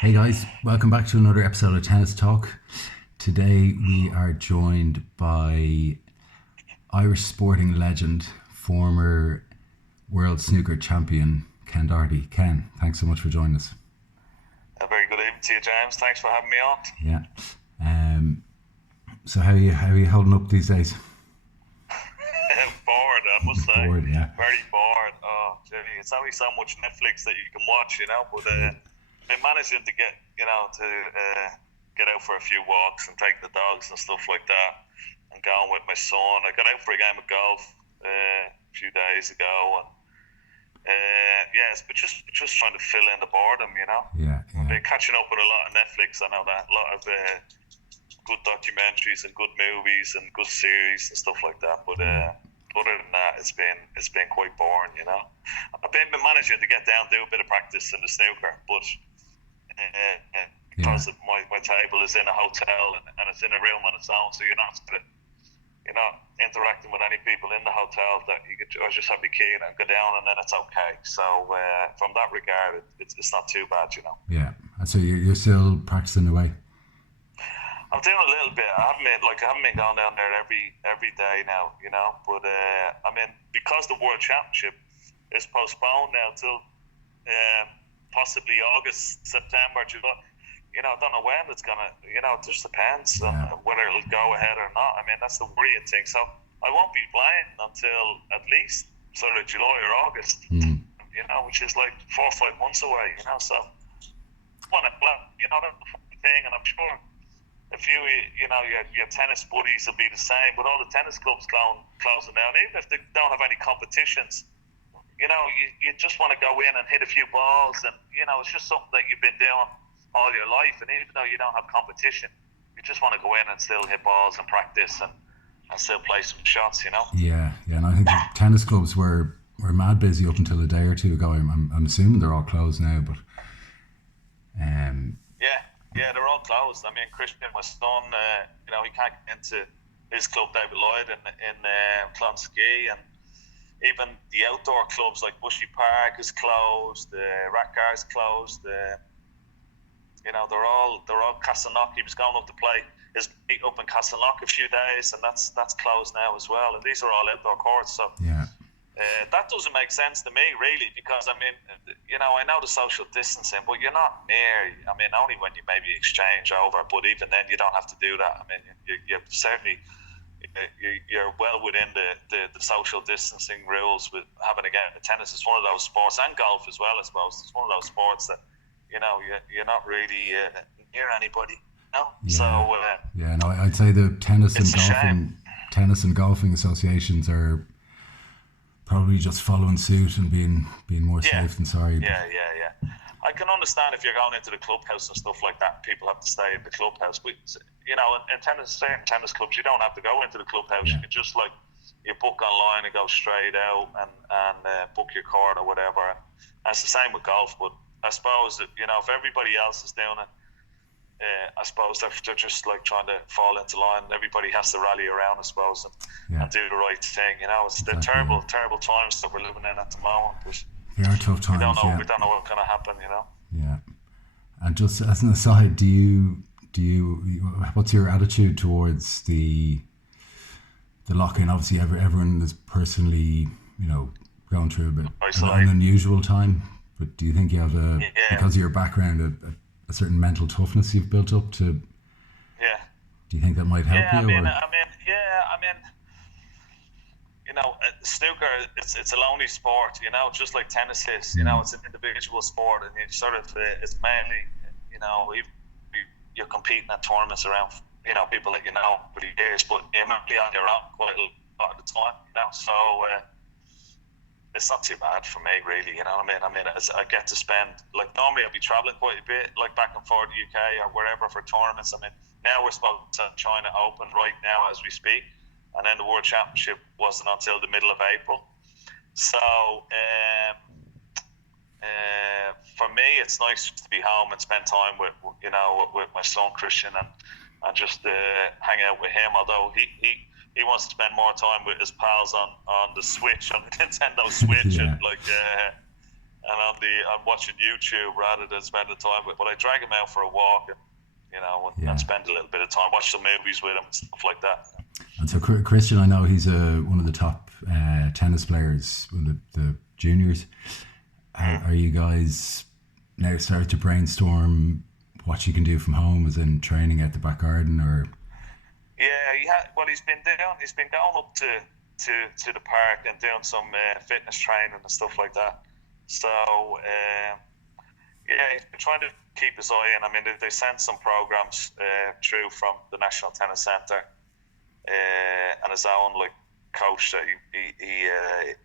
Hey guys, welcome back to another episode of Tennis Talk. Today we are joined by Irish sporting legend, former world snooker champion Ken Doherty. Ken, thanks so much for joining us. A very good evening to you, James. Thanks for having me on. Yeah. So how are you holding up these days? Bored, I must say. Bored, yeah. Very bored. Oh, gee, it's only so much Netflix that you can watch, but I'm managing to get out for a few walks and take the dogs and stuff like that, and going with my son. I got out for a game of golf a few days ago, and but just trying to fill in the boredom. Yeah, I've yeah. been catching up with a lot of Netflix. I know that a lot of good documentaries and good movies and good series and stuff like that. But other than that, it's been quite boring. I've been managing to get down, do a bit of practice in the snooker, but because my table is in a hotel and it's in a room on its own, so you're not interacting with any people in the hotel. That I just have the key and go down, and then it's okay. So from that regard, it's not too bad. Yeah. So you're still practicing away? I'm doing a little bit. I haven't been going down there every day now, But because the World Championship is postponed now till possibly August, September, July. I don't know when it's gonna. It just depends on whether it'll go ahead or not. That's the worrying thing. So I won't be playing until at least sort of July or August. Which is like 4 or 5 months away. So I want to play. That's the thing, and I'm sure a few, your tennis buddies will be the same. With all the tennis clubs closing down, even if they don't have any competitions, you just want to go in and hit a few balls, and it's just something that you've been doing all your life. And even though you don't have competition, you just want to go in and still hit balls and practice and still play some shots. Yeah, and I think the tennis clubs were mad busy up until a day or two ago. I'm assuming they're all closed now, but Yeah, they're all closed. Christian, my son, he can't get into his club, David Lloyd, in Clonski, and even the outdoor clubs like Bushy Park is closed, Rackgar's closed. They're all Castleknock. He was going up to play his meet up in Castleknock a few days, and that's closed now as well. And these are all outdoor courts, so yeah. That doesn't make sense to me, really, because I know the social distancing, but you're not near. Only when you maybe exchange over, but even then, you don't have to do that. You're certainly you're well within the social distancing rules with having a game of tennis. It's one of those sports, and golf as well, I suppose. It's one of those sports that you're not really near anybody. No, Yeah. so No, I'd say the tennis it's a shame. and golfing associations are probably just following suit and being more Yeah. safe than sorry. Yeah. I can understand if you're going into the clubhouse and stuff like that, people have to stay in the clubhouse. But in certain tennis clubs, you don't have to go into the clubhouse. Yeah. You can just you book online and go straight out and book your court or whatever. And it's the same with golf. But I suppose that, if everybody else is doing it, I suppose they're just trying to fall into line. Everybody has to rally around, I suppose, and do the right thing. It's the Exactly. terrible times that we're living in at the moment. But They are tough times. we don't know what's going to happen. Yeah. And just as an aside, do you what's your attitude towards the lock-in? Obviously, everyone is personally, going through a bit an unusual time. But do you think you have because of your background, a certain mental toughness you've built up to? Yeah. Do you think that might help you? Snooker, it's a lonely sport, just like tennis is. It's an individual sport, and it's sort of it's mainly, you're competing at tournaments around, people that for years, but you're mainly on your own quite a lot of the time, So it's not too bad for me, really. I get to spend normally I'd be traveling quite a bit, back and forth to the UK or wherever for tournaments. Now we're supposed to China Open right now as we speak. And then the World Championship wasn't until the middle of April. So for me, it's nice to be home and spend time with my son Christian and just hang out with him. Although he wants to spend more time with his pals on the Switch, on the Nintendo Switch, Yeah. and and I'm watching YouTube rather than spending time with. But I drag him out for a walk, and spend a little bit of time, watch some movies with him and stuff like that. And so Christian, I know he's one of the top tennis players, one of the juniors. Are you guys now starting to brainstorm what you can do from home, as in training at the back garden, or? Yeah, well, he's been going up to the park and doing some fitness training and stuff like that. So he's been trying to keep his eye in. I mean, they sent some programs through from the National Tennis Centre, and his own coach that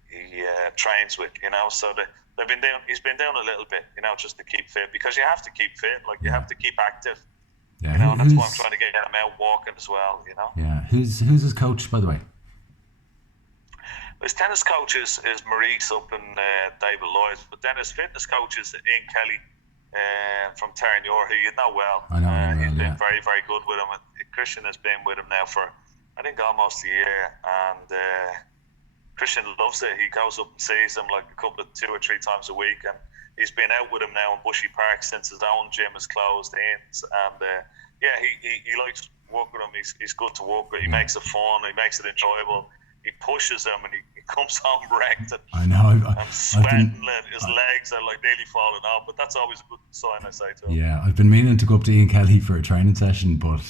he trains with. So he's been doing a little bit, just to keep fit, because you have to keep fit. You have to keep active. Yeah, and that's why I'm trying to get him out walking as well. Yeah, who's his coach, by the way? His tennis coach is Maurice up in David Lloyd, but then his fitness coach is Ian Kelly from Terranure, who you know well. I know he's been very, very good with him. Christian has been with him now for, I think, almost a year, and Christian loves it. He goes up and sees him two or three times a week, and he's been out with him now in Bushy Park since his own gym is closed in, and he likes working with him. He's good to work with. He makes it fun. He makes it enjoyable. He pushes him, and he comes home wrecked. I know. I'm sweating. His legs are nearly falling off, but that's always a good sign, I say to him. Yeah, I've been meaning to go up to Ian Kelly for a training session, but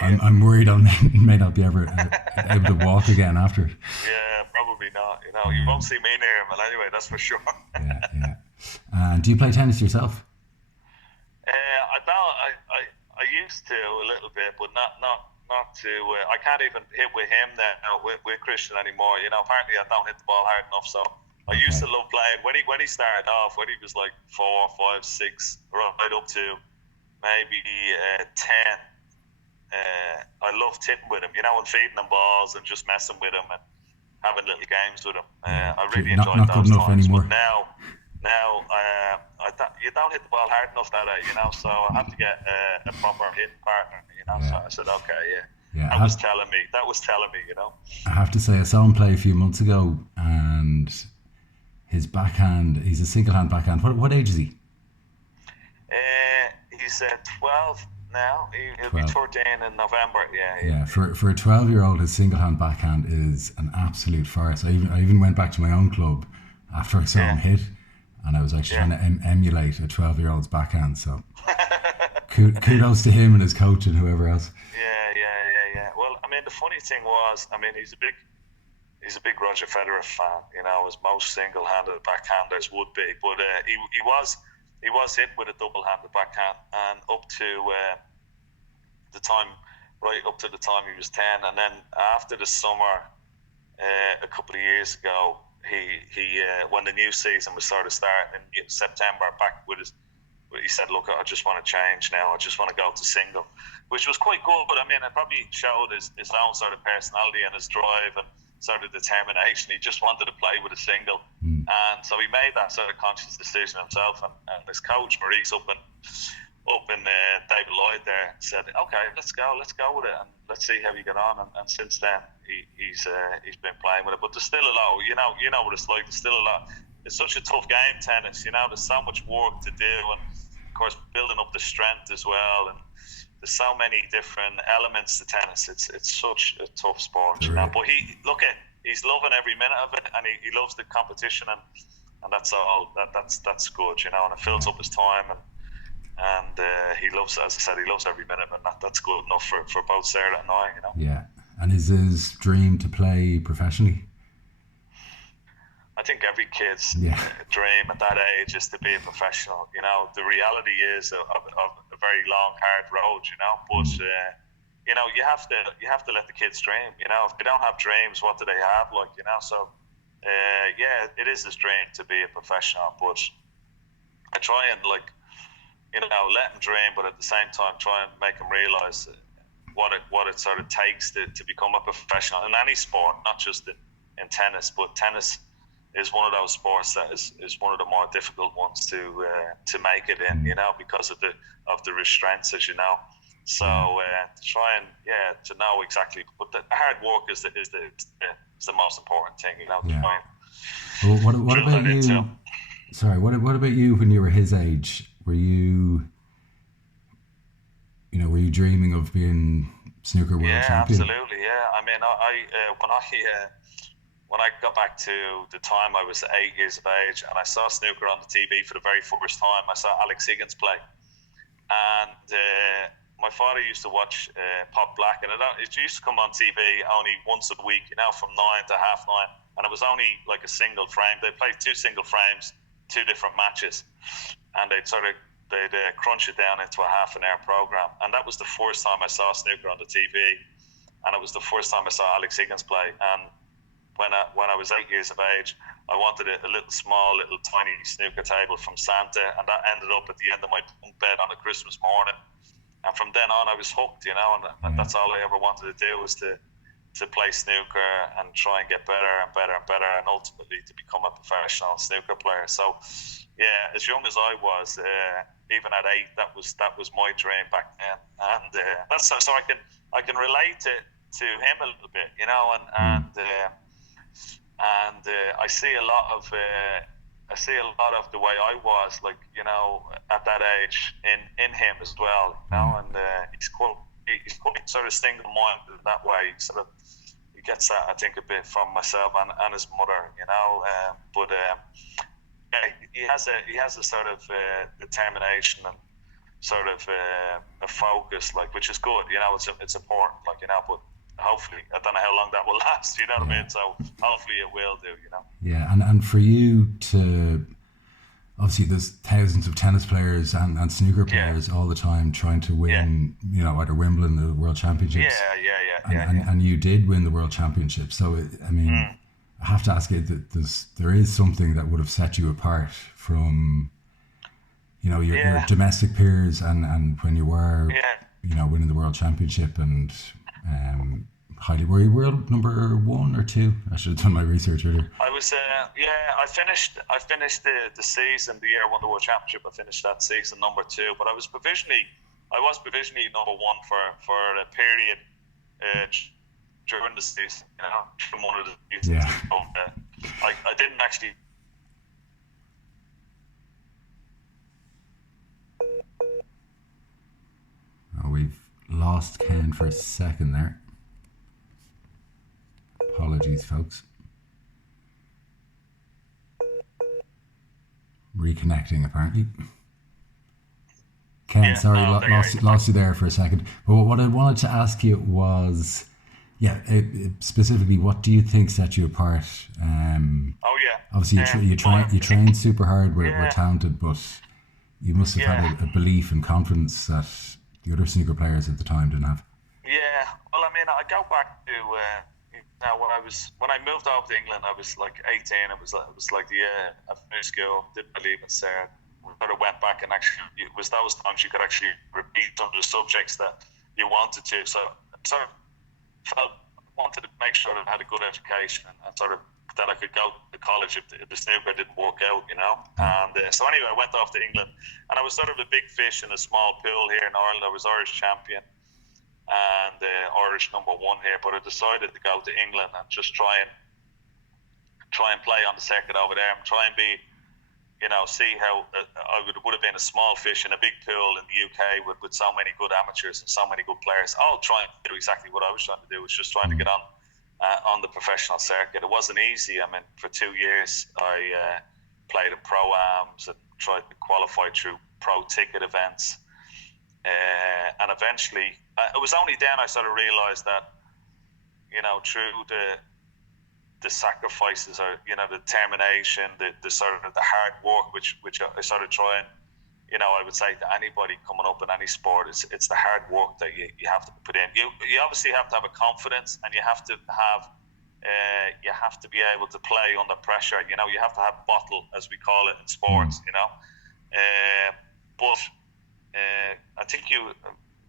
I'm worried I may not be able to walk again after. Yeah, probably not. You won't see me near him, but anyway, that's for sure. Yeah. Do you play tennis yourself? I used to a little bit, but not to. I can't even hit with him now with Christian anymore. Apparently I don't hit the ball hard enough. So I used to love playing when he started off, when he was 4, 5, 6, right up to maybe 10. I loved hitting with him, and feeding him balls and just messing with him and having little games with him. I really enjoyed those times. Anymore. But now you don't hit the ball hard enough that day, so I have to get a proper hitting partner, So I said, okay, that was telling me, I have to say, I saw him play a few months ago, and his backhand, he's a single hand backhand. What age is he? He's 12 now. He'll be 13 in November. Yeah. For a 12-year-old, his single hand backhand is an absolute farce. I even went back to my own club after I saw him hit, and I was actually trying to emulate a 12-year-old's backhand. So kudos to him and his coach and whoever else. Yeah. Well, I mean, the funny thing was, he's a big Roger Federer fan, as most single-handed backhanders would be. But he was hit with a double-handed backhand, and up to the time he was 10, and then after the summer, a couple of years ago, he when the new season was sort of starting in September, back with he said, look, I just want to change now. I just want to go to single, which was quite good. But it probably showed his own sort of personality and his drive and sort of determination. He just wanted to play with a single. And so he made that sort of conscious decision himself. And his coach, Maurice, up in David Lloyd there, said, okay, let's go with it. And let's see how you get on. And since then, he's been playing with it. But there's still a lot, you know what it's like. There's still a lot. It's such a tough game, tennis. There's so much work to do. And of course, building up the strength as well. And there's so many different elements to tennis. It's such a tough sport, But he's loving every minute of it, and he loves the competition, and that's all. That's good, and it fills up his time, and he loves, as I said, he loves every minute, and that's good enough for both Sarah and I, Yeah, and is his dream to play professionally? I think every kid's dream at that age is to be a professional. The reality is of a very long, hard road. But you have to let the kids dream. If they don't have dreams, what do they have? So it is his dream to be a professional. But I try and let him dream, but at the same time try and make him realise what it sort of takes to become a professional in any sport, not just in tennis. But tennis is one of those sports that is one of the more difficult ones to make it in, because of the restraints, as you know. So to try and to know exactly, but the hard work is the most important thing, Well, what about you? Sorry, what about you when you were his age? Were you dreaming of being snooker world Yeah, champion? absolutely. Yeah, I mean, when I got back to the time I was 8 years of age and I saw snooker on the TV for the very first time, I saw Alex Higgins play, and my father used to watch Pop Black, and it used to come on TV only once a week, from 9 to 9:30, and it was only like a single frame. They played two single frames, two different matches, and they'd crunch it down into a half an hour program, and that was the first time I saw snooker on the TV, and it was the first time I saw Alex Higgins play. And when I was 8 years of age, I wanted a little small, little tiny snooker table from Santa, and that ended up at the end of my bunk bed on a Christmas morning. And from then on, I was hooked, and that's all I ever wanted to do was to play snooker and try and get better and better and better, and ultimately to become a professional snooker player. So, yeah, as young as I was, even at 8, that was my dream back then, and that's so I can relate to him a little bit, and I see a lot of the way I was, like, at that age in him as well, and he's quite sort of single-minded that way. He gets that, I think, a bit from myself and his mother, but yeah, he has a sort of determination and sort of a focus, like, which is good, it's important, like, but hopefully, I don't know how long that will last, you know what I mean? So hopefully it will do, Yeah, and for you to, obviously there's thousands of tennis players and snooker players all the time trying to win, either Wimbledon or the World Championships. And you did win the World Championship. So, I mean, I have to ask you that there is something that would have set you apart from, your domestic peers and when you were, winning the World Championship and were you world number 1 or 2? I should have done my research earlier. I was I finished the season, the year I won the World Championship. I finished that season number 2, but I was provisionally number 1 for a period during the season, from one of the seasons. Yeah. So, I didn't actually. We've lost Ken for a second there. Apologies, folks. Reconnecting, apparently. Ken, sorry, lost you there for a second. But what I wanted to ask you was, specifically, what do you think set you apart? Obviously, you trained super hard, were talented, but you must have had a belief and confidence that the other snooker players at the time didn't have. Yeah, well, I mean, I go back to when I moved over to England, I was like 18. It was like the year I finished school, didn't believe in cert. Sort of went back and actually, it was those times you could actually repeat some of the subjects that you wanted to. So I sort of wanted to make sure that I had a good education and sort of that I could go to college if the snooker didn't work out, And so anyway, I went off to England, and I was sort of a big fish in a small pool here in Ireland. I was Irish champion and Irish number 1 here, but I decided to go to England and just try and play on the circuit over there and try and be, see how I would have been a small fish in a big pool in the UK with so many good amateurs and so many good players. I'll try and do exactly what I was trying to do, was just trying to get on the professional circuit. It wasn't easy. I mean, for 2 years I played in pro-ams and tried to qualify through pro ticket events, and eventually it was only then I sort of realised that, through the sacrifices, or the determination, the sort of the hard work, which I sort of try and, I would say to anybody coming up in any sport, it's the hard work that you have to put in. You obviously have to have a confidence, and you have to be able to play under pressure. You have to have bottle, as we call it in sports. But I think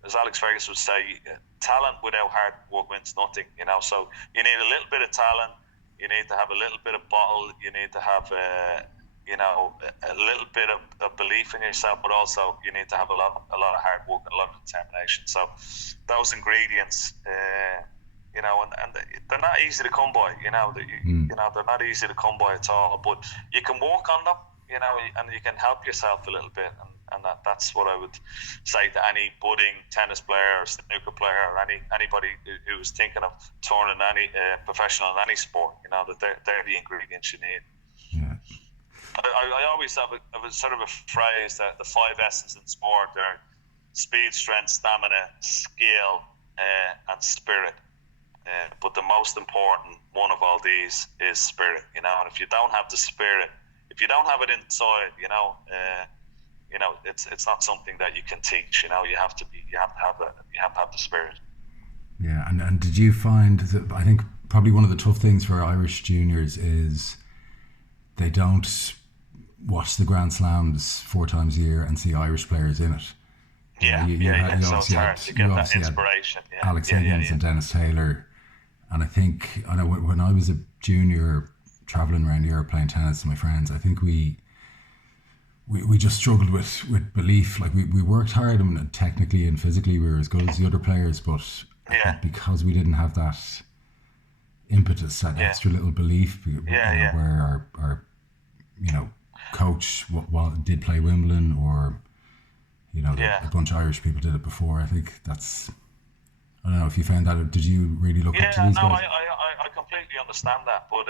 as Alex Ferguson would say, talent without hard work wins nothing. So you need a little bit of talent. You need to have a little bit of bottle. You need to have a little bit of belief in yourself, but also you need to have a lot of hard work and a lot of determination. So those ingredients, and they're not easy to come by. They're not easy to come by at all. But you can work on them. you know, and you can help yourself a little bit, and that's what I would say to any budding tennis player or snooker player or anybody who is thinking of turning professional in any sport. You know, that they're the ingredients you need. Yeah. I always have a sort of a phrase that the 5 S's in sport are speed, strength, stamina, skill, and spirit. But the most important one of all these is spirit. You know, and if you don't have the spirit, if you don't have it inside, you know, it's not something that you can teach. You know, you have to have the spirit. Yeah, and did you find that, I think probably one of the tough things for Irish juniors is they don't watch the Grand Slams 4 times a year and see Irish players in it. Yeah, so it's hard to get that inspiration. Yeah. Alex Higgins and Dennis Taylor. And I know when I was a junior travelling around Europe playing tennis with my friends, I think we just struggled with belief. Like we worked hard, and technically and physically we were as good as the other players, but because we didn't have that impetus, that extra little belief, where our you know, coach did play Wimbledon, or you know, a bunch of Irish people did it before. I think that's, I don't know if you found that. Did you really look up to these guys? I completely understand that, but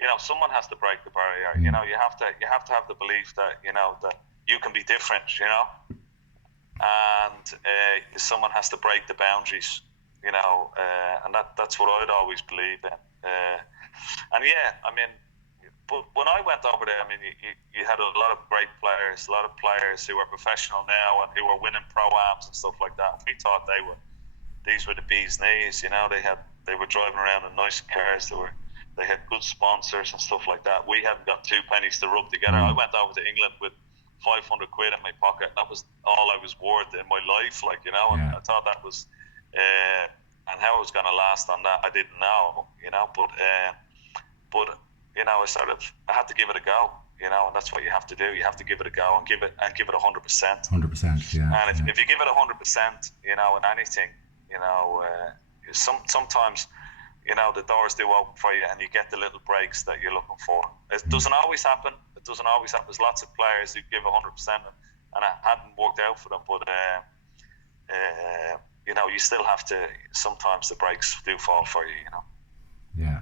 you know, someone has to break the barrier. You know, you have to have the belief that, you know, that you can be different. You know, and someone has to break the boundaries. You know, and that's what I'd always believed in. And yeah, I mean, but when I went over there, I mean, you had a lot of great players, a lot of players who are professional now and who are winning pro-ams and stuff like that. We thought these were the bee's knees. You know, they were driving around in nice cars. They had good sponsors and stuff like that. We hadn't got 2 pennies to rub together. I went over to England with 500 quid in my pocket. That was all I was worth in my life, like, you know. And I thought that was, and how I was going to last on that, I didn't know, you know. But you know, I had to give it a go, you know, and that's what you have to do. You have to give it a go and give it 100%. 100%, yeah. And if you give it 100%, you know, in anything, you know, sometimes, you know, the doors do open for you and you get the little breaks that you're looking for. It doesn't always happen. There's lots of players who give 100% and it hadn't worked out for them. But, you know, you still have to, sometimes the breaks do fall for you, you know. Yeah.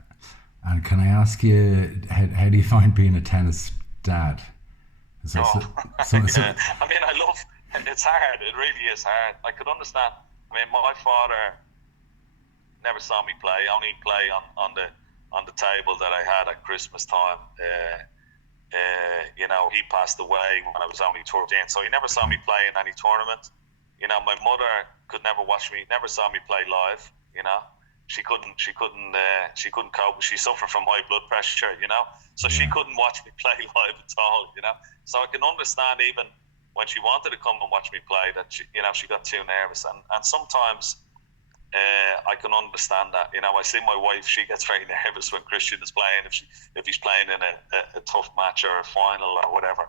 And can I ask you, how do you find being a tennis dad? I mean, it's hard. It really is hard. I could understand. I mean, my father never saw me play. Only play on the table that I had at Christmas time. You know, he passed away when I was only 13, so he never saw me play in any tournament. You know, my mother could never watch me, never saw me play live. You know, she couldn't cope. She suffered from high blood pressure. You know, so she couldn't watch me play live at all. You know, so I can understand even when she wanted to come and watch me play that she got too nervous, and sometimes. I can understand that. You know, I see my wife; she gets very nervous when Christian is playing. If he's playing in a tough match or a final or whatever,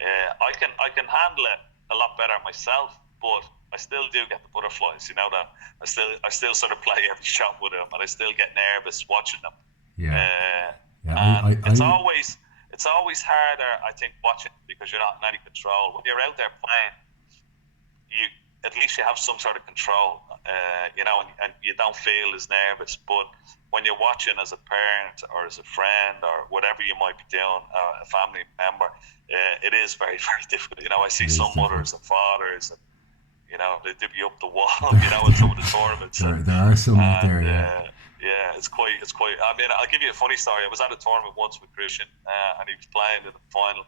I can handle it a lot better myself. But I still do get the butterflies. You know that I still sort of play every shot with him, and I still get nervous watching them. It's always harder, I think, watching because you're not in any control. When you're out there playing, at least you have some sort of control, you know, and you don't feel as nervous. But when you're watching as a parent or as a friend or whatever you might be doing, a family member, it is very, very difficult. You know, I see some mothers and fathers, and, you know, they dip you up the wall, you know, in some of the tournaments. There are some out there, yeah, it's quite. I mean, I'll give you a funny story. I was at a tournament once with Christian, and he was playing in the final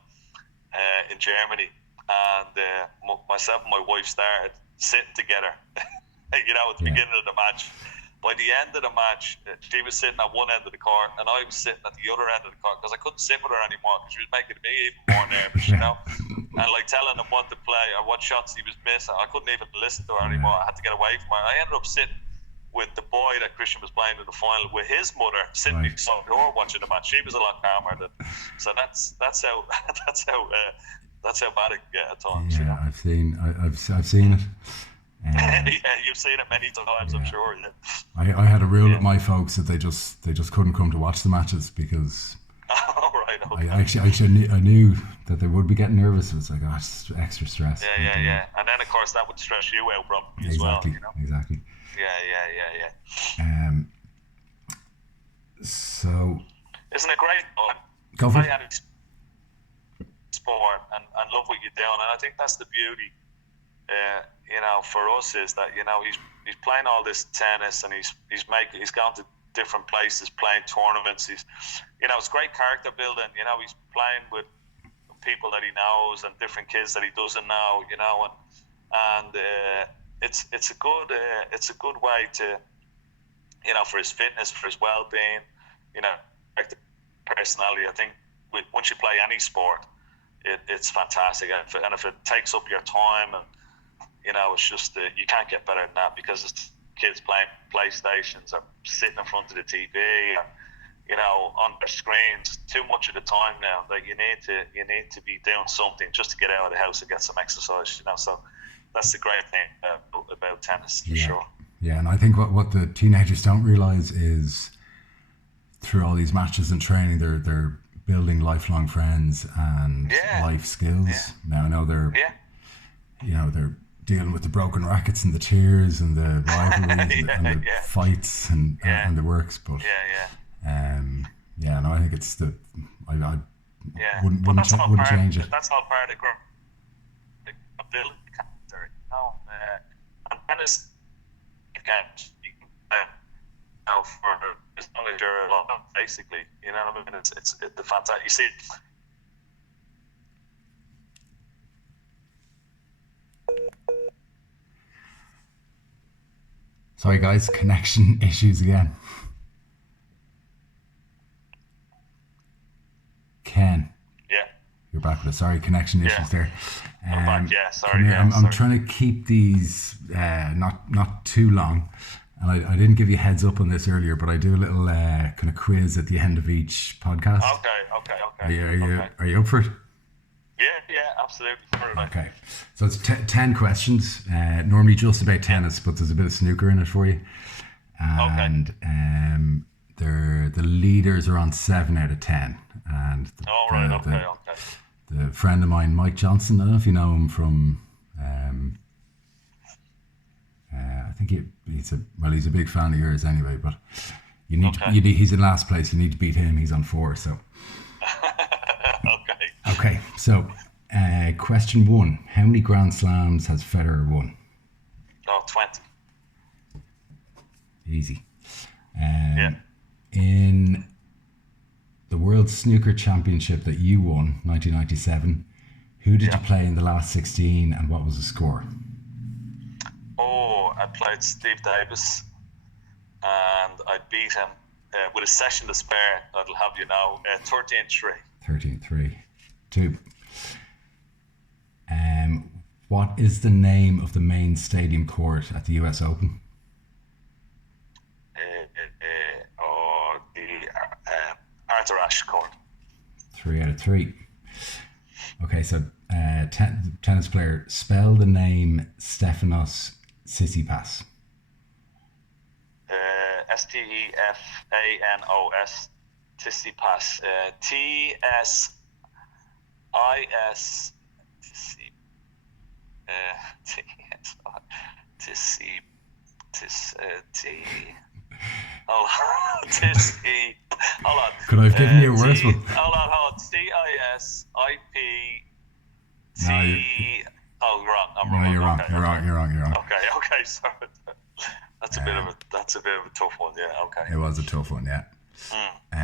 in Germany, and myself and my wife started sitting together, you know, at the beginning of the match. By the end of the match, she was sitting at one end of the court and I was sitting at the other end of the court because I couldn't sit with her anymore because she was making me even more nervous, you know, and like telling him what to play or what shots he was missing. I couldn't even listen to her anymore. I had to get away from her. I ended up sitting with the boy that Christian was playing in the final with his mother sitting beside her watching the match. She was a lot calmer than, so that's how bad it can get at times. Yeah, you know? I've seen it. Yeah, you've seen it many times, I'm sure. Yeah. I had a rule with my folks that they just couldn't come to watch the matches because I knew that they would be getting nervous. It was like, oh, it's extra stress. Yeah. And then of course that would stress you out probably as well. Exactly. Yeah. So, isn't it great? Go for it. Sport and love what you're doing, and I think that's the beauty. For us is that he's playing all this tennis, and he's gone to different places, playing tournaments. It's great character building. He's playing with people that he knows and different kids that he doesn't know. And it's a good way to for his fitness, for his well-being. Like the personality. I think once you play any sport, it's fantastic, and if it takes up your time, and it's just you can't get better than that, because it's kids playing PlayStations or sitting in front of the TV or on their screens too much of the time now. Like you need to be doing something just to get out of the house and get some exercise. So that's the great thing about tennis for sure. Yeah, and I think what the teenagers don't realize is through all these matches and training, they're building lifelong friends and life skills. Now I know they're they're dealing with the broken rackets and the tears and the rivalries and the fights and the works, but I think it's the wouldn't change it. That's all part of the building character. And tennis, you can for as long as you're alive, basically. You know what I mean? It's the fantastic. You see. Sorry, guys, connection issues again. Ken. Yeah. You're back with us. Sorry, connection issues there. I'm back. Yeah, sorry. I'm trying to keep these not too long. And I didn't give you a heads up on this earlier, but I do a little kind of quiz at the end of each podcast. Okay. Are you up for it? Yeah, absolutely. Okay. So it's 10 questions, normally just about tennis, but there's a bit of snooker in it for you. And the leaders are on 7 out of 10. And the friend of mine, Mike Johnson, I don't know if you know him from... I think he's a big fan of yours anyway, but he's in last place. You need to beat him. He's on 4, so. Okay. So, question 1: how many Grand Slams has Federer won? 20. Easy. In the World Snooker Championship that you won, 1997, who did you play in the last 16, and what was the score? I played Steve Davis, and I beat him with a session to spare. I'll have you know, 13-3. 13-3. 2. What is the name of the main stadium court at the US Open? The Arthur Ashe Court. 3 out of 3. Okay, so tennis player, spell the name Stefanos Tsitsipas. Stefanos Tsitsipas. Tsis. Hold on. Could I have given you a worse one? Hold on. CISIP. Wrong. I'm wrong. No, you're wrong. Okay. Sorry. That's a bit of a tough one. Yeah. Okay. It was a tough one. Yeah.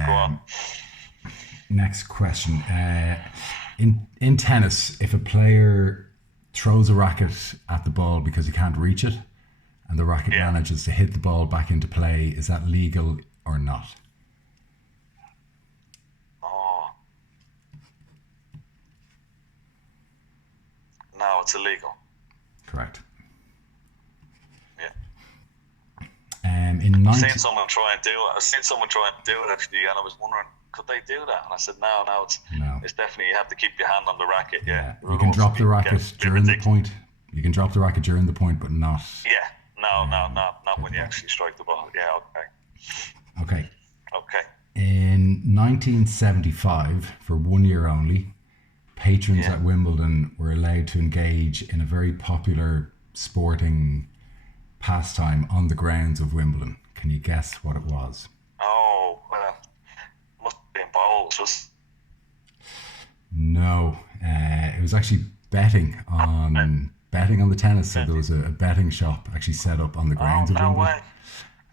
Go on. Next question. In tennis, if a player throws a racket at the ball because he can't reach it, and the racket manages to hit the ball back into play, is that legal or not? No, it's illegal. Correct. Yeah. I've seen someone try and do it actually, and I was wondering, could they do that? And I said, no, it's definitely, you have to keep your hand on the racket. Yeah. You can drop the racket during the point. You can drop the racket during the point, but not. Yeah. No, not when you actually strike the ball. Yeah. Okay. In 1975, for 1 year only, patrons at Wimbledon were allowed to engage in a very popular sporting pastime on the grounds of Wimbledon. Can you guess what it was? Oh, well, must have been bowls. No, it was actually betting on the tennis. So there was a betting shop actually set up on the grounds of Wimbledon. Way.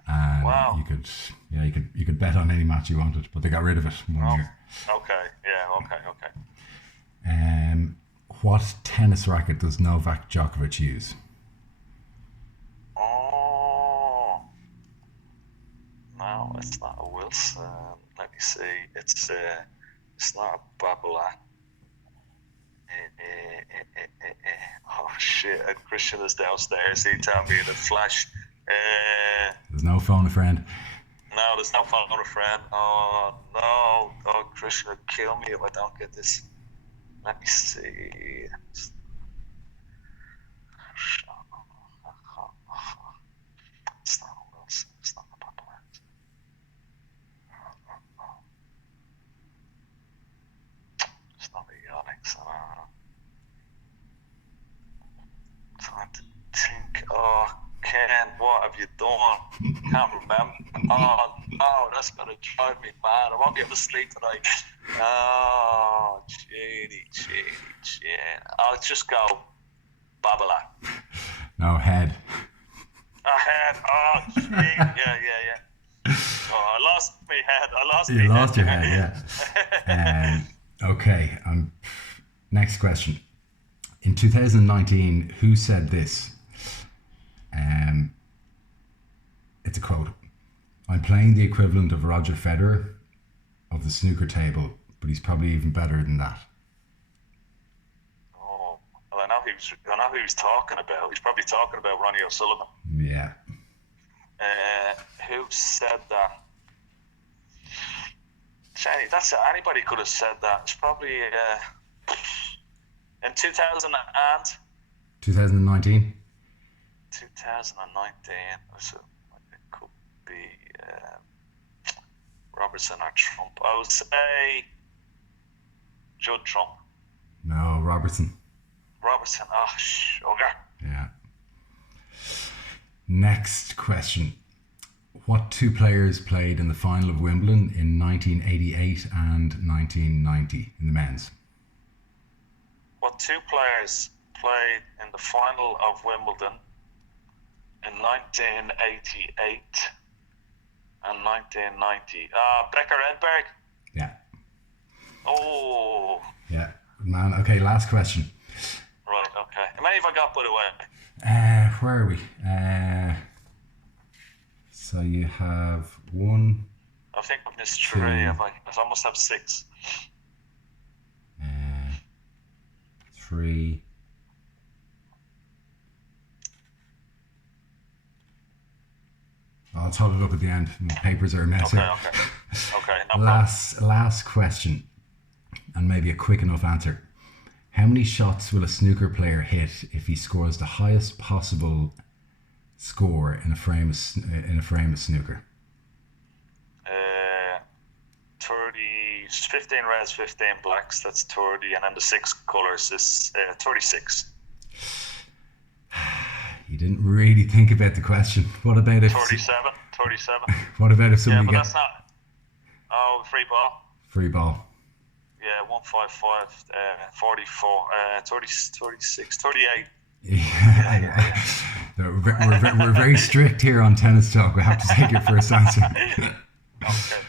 And Wow. you could bet on any match you wanted, but they got rid of it 1 year. Okay, yeah, okay. What tennis racket does Novak Djokovic use? Oh, no, it's not a Wilson. Let me see. It's not a Babolat. Oh shit! And Christian is downstairs. He told me in a flash. There's no phone a friend. No, there's no phone on a friend. Oh no! Oh, Christian will kill me if I don't get this. Let me see. It's not a Wilson. It's not a Babolat. It's not a Yonex. Trying to think. Oh, Ken, what have you done? Can't remember. Oh, no, that's gonna drive me mad. I won't be able to sleep tonight. Oh, Genie. I'll just go Babolat. No, head. Head. Oh, gee. Yeah. Oh, I lost my head. You lost your head, yeah. Okay, next question. In 2019, who said this? It's a quote. I'm playing the equivalent of Roger Federer of the snooker table, but he's probably even better than that. Oh, well, I know who he was talking about. He's probably talking about Ronnie O'Sullivan. Yeah. Who said that? Jenny, anybody could have said that. It's probably in 2000 and 2019. 2019. So it could be Robertson or Trump. I would say Judd Trump. No, Robertson. Robertson. Oh, sugar. Yeah. Next question. What two players played in the final of Wimbledon in 1988 and 1990 in the men's? What two players played in the final of Wimbledon in 1988 and 1990? Becker Edberg. Yeah. Oh. Yeah. Man, okay, last question. Right, okay. How many have I got, by the way? Where are we? So you have one. I think I've missed three. I must have six. 3. I'll tot it up at the end. My papers are a mess here. Okay, Last question, and maybe a quick enough answer. How many shots will a snooker player hit if he scores the highest possible score in a frame of snooker? 15 reds, 15 blacks. That's 30, and then the 6 colours is 36. You didn't really think about the question. What about if 37? What about if somebody that's not. Oh, free ball. Free ball. Yeah, 155, 44, 30, 36, 38. Yeah. We're very strict here on Tennis Talk. We have to take your first answer. Okay.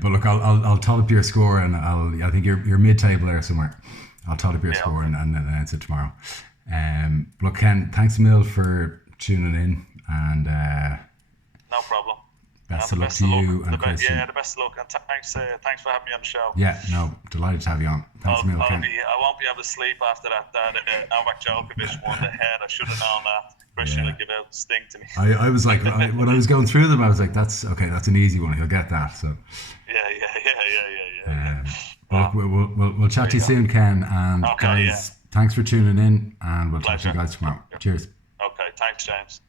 But look, I'll tot up your score, and I think you're mid-table there somewhere. I'll tot up your score and announce it tomorrow. Look, Ken, thanks a mil for tuning in, and no problem. Best of luck to you and Christian. Yeah, the best of luck, and thanks for having me on the show. Yeah, no, delighted to have you on. Thanks a mil, Ken. I won't be able to sleep after that. Novak Djokovic won the head. I should have known that. Christian will give out sting to me. I was like, when I was going through them, I was like, that's an easy one. He'll get that. So. Yeah. Well, we'll chat to you soon, Ken. And guys, thanks for tuning in, and we'll talk to you guys tomorrow. Cheers. Okay, thanks, James.